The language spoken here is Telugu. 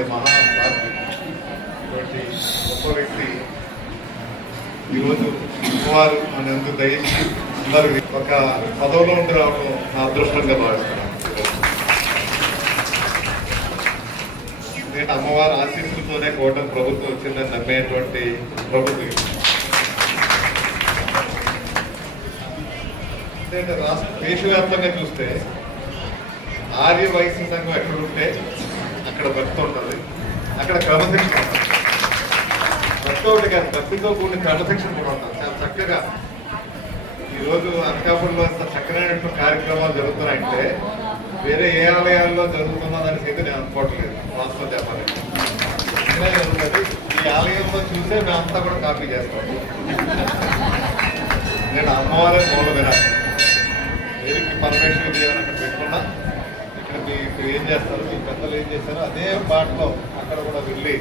ఉండే మహాసాధ్వి ఇటువంటి గొప్ప వ్యక్తి ఈరోజు అమ్మవారు మన ఎందుకు దయించి అందరూ ఒక పదవిలో ఉండి రావడం నా అదృష్టంగా భావిస్తున్నాను. ఎందుకంటే అమ్మవారి ఆశీస్సులతోనే కూటమి ప్రభుత్వం వచ్చిందని నమ్మేటువంటి ప్రభుత్వం. రాష్ట్ర దేశవ్యాప్తంగా చూస్తే ఆర్య వైశ్య సంఘం ఎక్కడుంటే అక్కడ భక్తి ఉంటుంది, అక్కడ క్రమశిక్షణ ఉంటుంది. భక్తి ఒకటి కాదు, భక్తితో కూడిన క్రమశిక్షణ కూడా ఉంటుంది. చాలా చక్కగా ఈరోజు అనకాపల్లిలో అంత చక్కనైనటువంటి కార్యక్రమాలు జరుగుతున్నాయంటే వేరే ఏ ఆలయాల్లో జరుగుతున్నదానికి అయితే నేను అనుకోవట్లేదు. వాస్తవం చెప్పాలి, ఈ ఆలయంలో చూసే మేమంతా కూడా కాపీ చేస్తాము. నేను అమ్మవారే మూల విరాట్ వీరికి పరమేశ్వరి దేవని అక్కడ పెట్టుకున్నా, ఇక్కడ మీకు ఏం చేస్తారు, మీ పెద్దలు ఏం చేస్తారో అదే బాటలో అక్కడ కూడా వెళ్ళి